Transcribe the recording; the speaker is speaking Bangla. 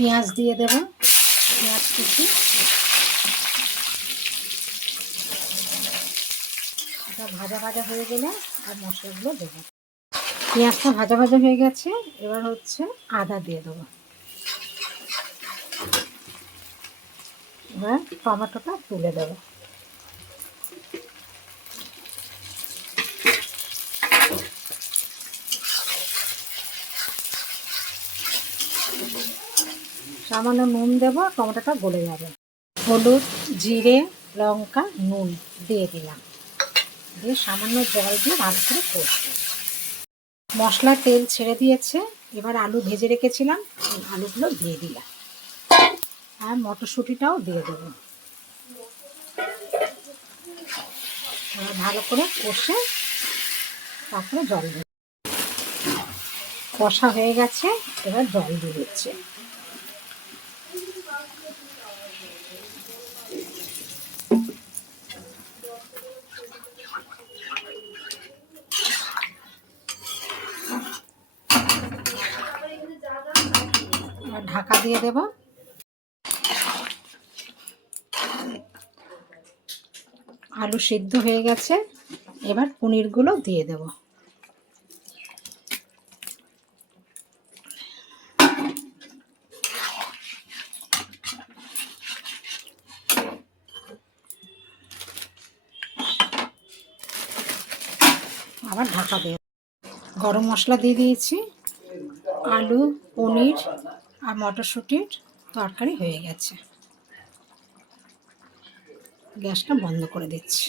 পেঁয়াজ দিয়ে দেব, পেঁয়াজ কুচি। এটা ভাজা ভাজা হয়ে গেলে আর মশলাগুলো দেবো। পেঁয়াজটা ভাজা ভাজা হয়ে গেছে, এবার হচ্ছে আদা দিয়ে দেবো। এবার টমেটোটা তুলে দেবো। সামান্য নুন দেবো, টমেটোটা গলে যাবে। হলুদ, জিরে, লঙ্কা, নুন দিয়ে দিলাম, দিয়ে সামান্য জল দিয়ে ভালো করে কষবো। মশলা তেল ছেড়ে দিয়েছে, এবার আলু ভেজে রেখেছিলাম, আলুগুলো দিয়ে দিলাম আর মটরশুঁটিটাও দিয়ে দেবো। ভালো করে কষে তারপরে জল দেব। কষা হয়ে গেছে, এবার জল দিয়ে দিচ্ছে। এবার ঢাকা দিয়ে দেব। আলু সিদ্ধ হয়ে গেছে, এবার পনিরগুলো দিয়ে দেব। আবার ঢাকা দিয়ে গরম মশলা দিয়ে দিয়েছি। আলু, পনির আর মটরশুঁটির তরকারি হয়ে গেছে। গ্যাসটা বন্ধ করে দিচ্ছি।